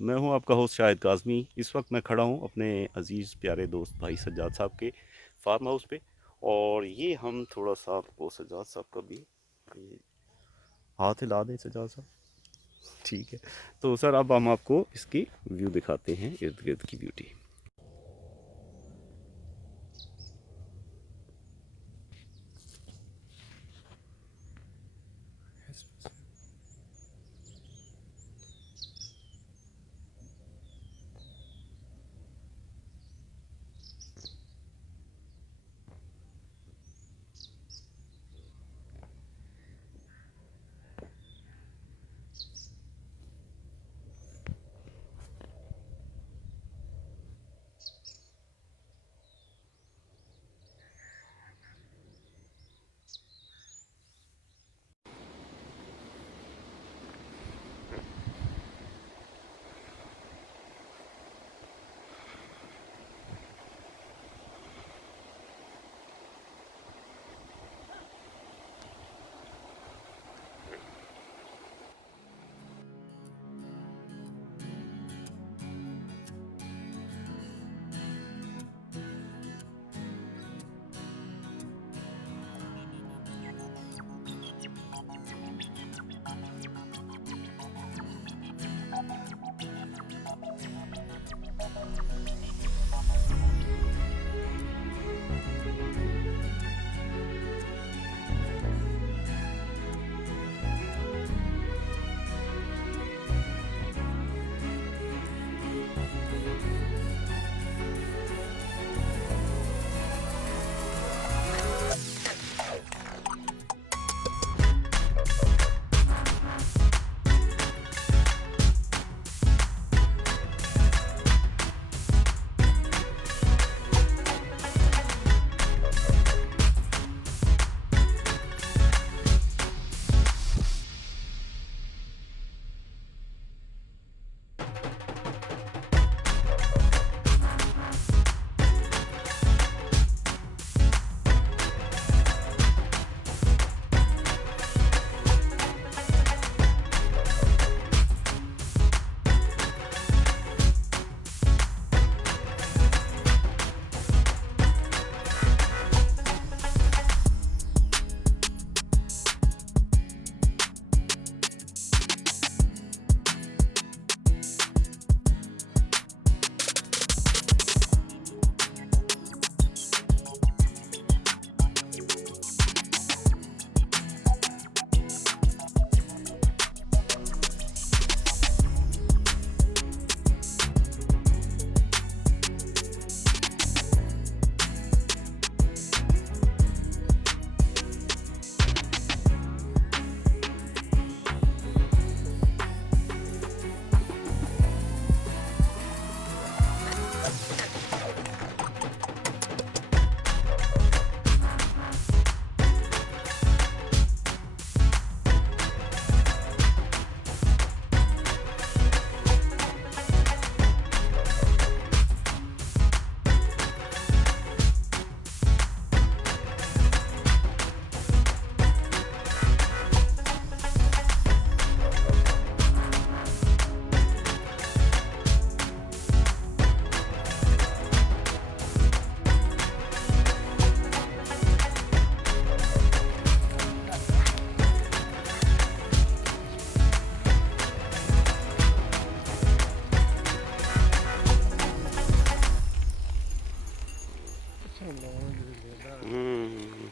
मैं हूं आपका होस्ट शाहिद काज़मी। इस वक्त मैं खड़ा हूं अपने अजीज़ प्यारे दोस्त भाई सज्जाद साहब के फार्म हाउस पे। और ये हम थोड़ा सा आपको सज्जाद साहब का भी ये हाथ हिला दें सज्जाद साहब। ठीक है। तो सर अब हम आपको इसकी व्यू दिखाते हैं, इर्द गिर्द की ब्यूटी। हम्म।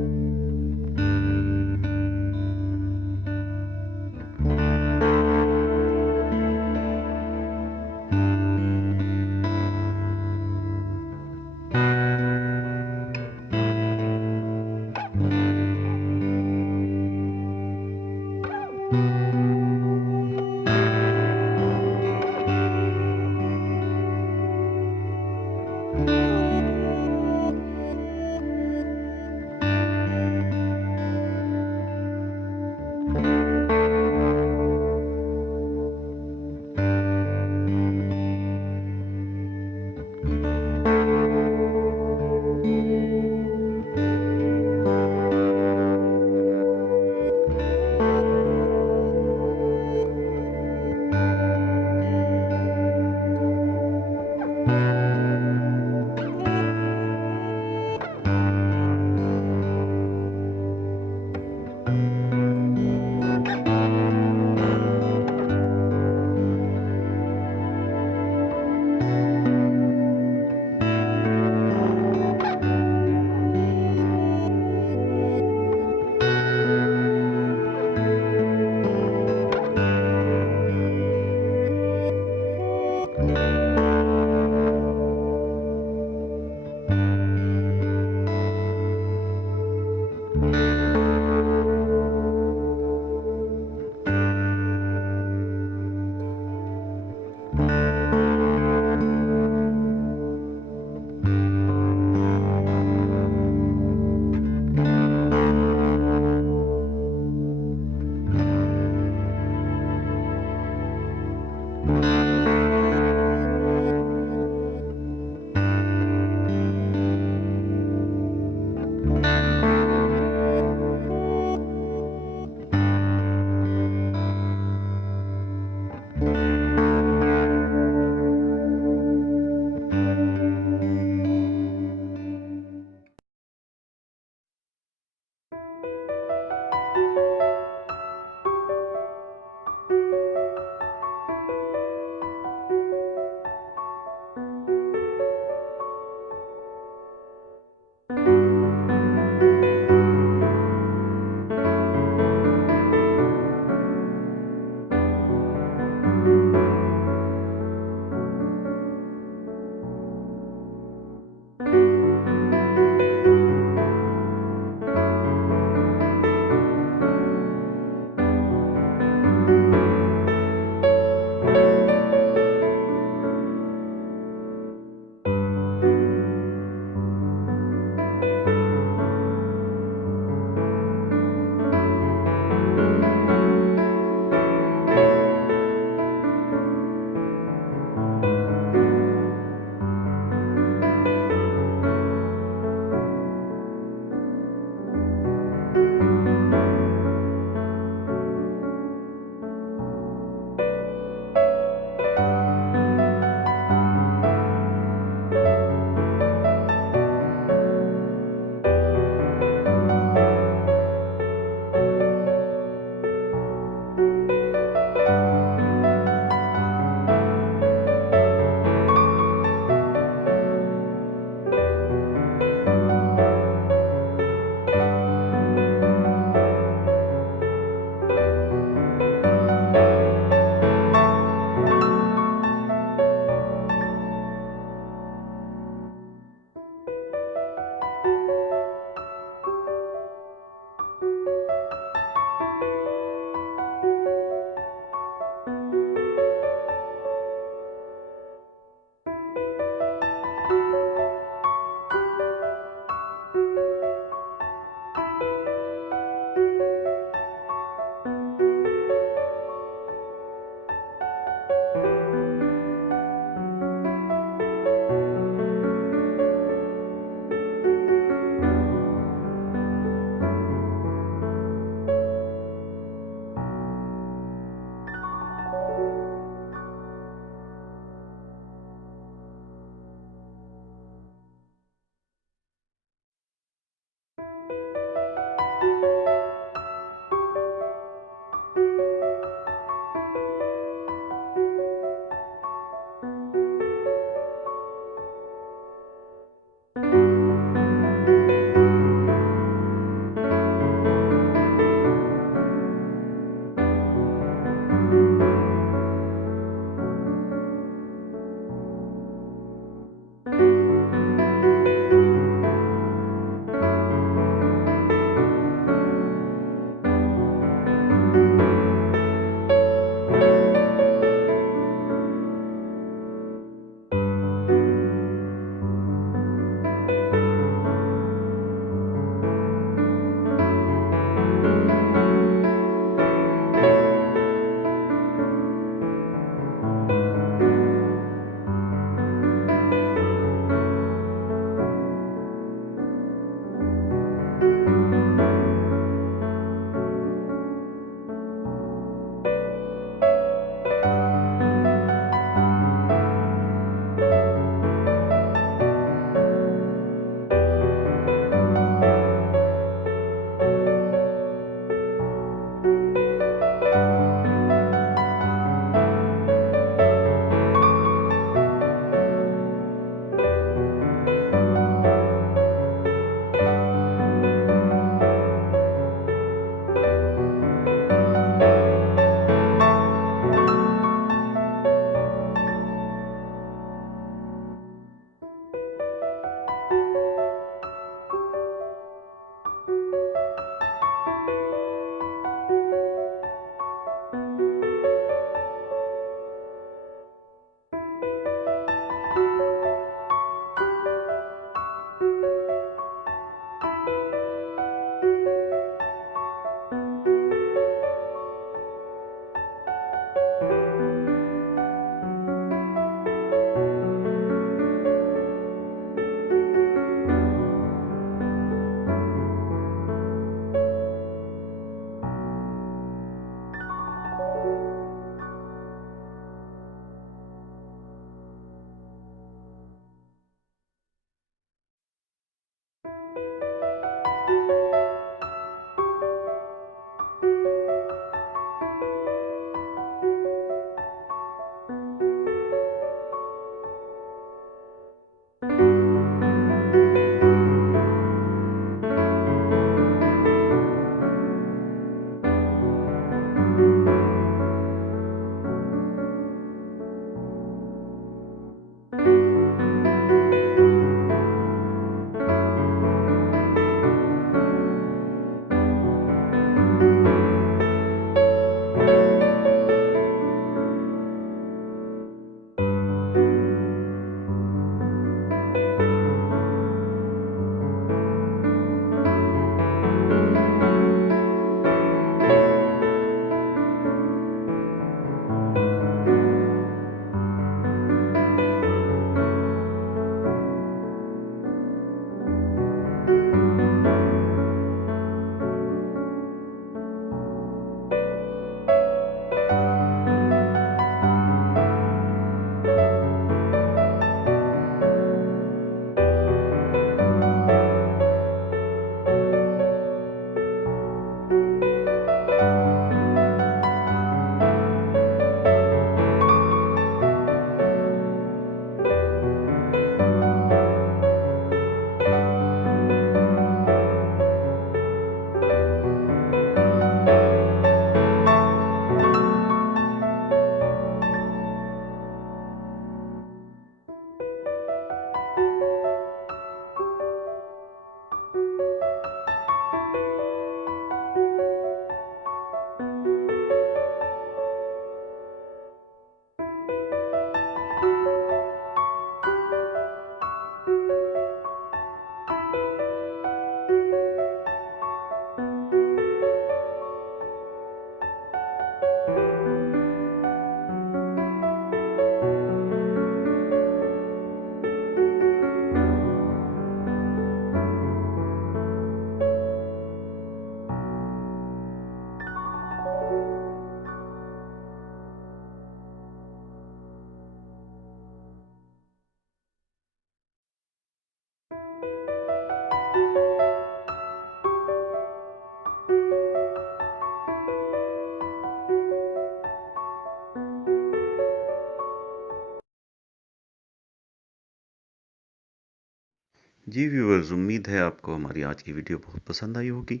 जी व्यूअर्स, उम्मीद है आपको हमारी आज की वीडियो बहुत पसंद आई होगी।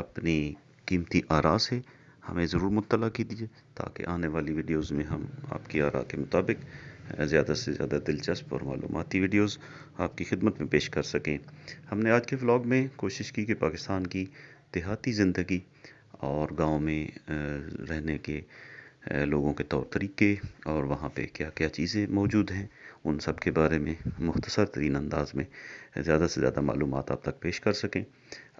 अपनी कीमती आरा से हमें ज़रूर मुत्तला कीजिए ताकि आने वाली वीडियोस में हम आपकी आरा के मुताबिक ज़्यादा से ज़्यादा दिलचस्प और मालूमाती वीडियोस आपकी खिदमत में पेश कर सकें। हमने आज के व्लॉग में कोशिश की कि पाकिस्तान की देहाती ज़िंदगी और गांव में रहने के लोगों के तौर तरीके और वहाँ पे क्या क्या चीज़ें मौजूद हैं, उन सब के बारे में मुख्तसर तरीन अंदाज में ज़्यादा से ज़्यादा मालूमात आप तक पेश कर सकें।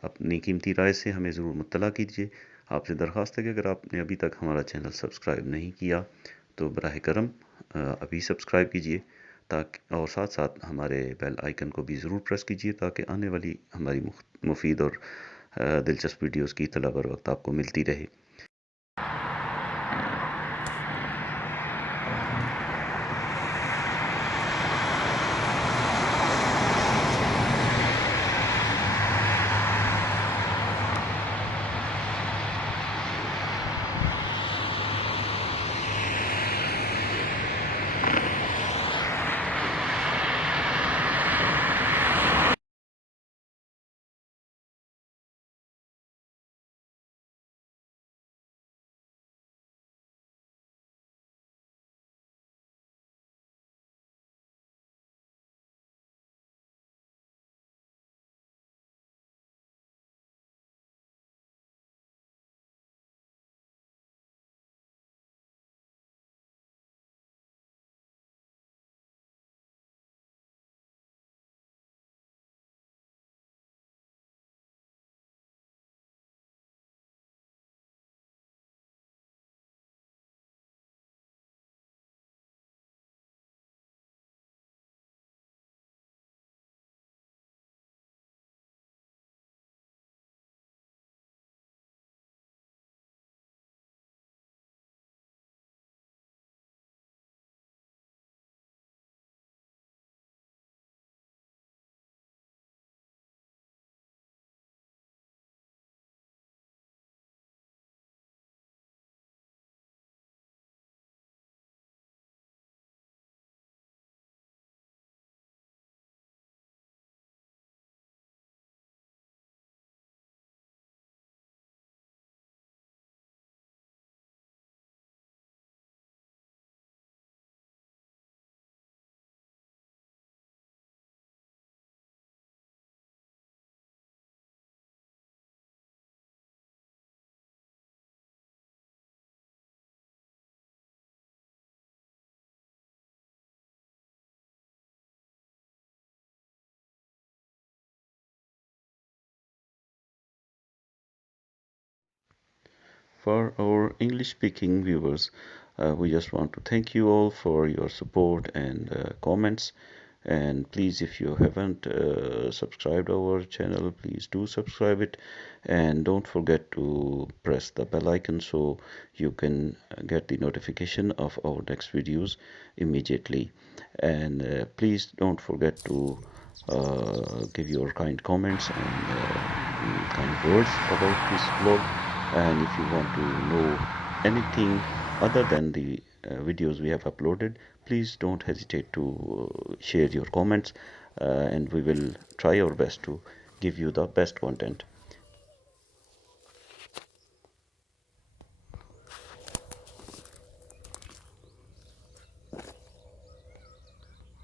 अपनी कीमती राय से हमें ज़रूर मुत्तला कीजिए। आपसे दरख्वास्त है कि अगर आपने अभी तक हमारा चैनल सब्सक्राइब नहीं किया तो बराह करम अभी सब्सक्राइब कीजिए, ताकि और साथ साथ हमारे बेल आइकन को भी ज़रूर प्रेस कीजिए ताकि आने वाली हमारी मुफीद और दिलचस्प वीडियोस की इत्तला बर वक्त आपको मिलती रहे। For our English speaking viewers, we just want to thank you all for your support and comments. And please, if you haven't subscribed our channel, please do subscribe it. And don't forget to press the bell icon so you can get the notification of our next videos immediately. And please don't forget to give your kind comments and kind words about this vlog. And if you want to know anything other than the videos we have uploaded, please don't hesitate to share your comments, and we will try our best to give you the best content.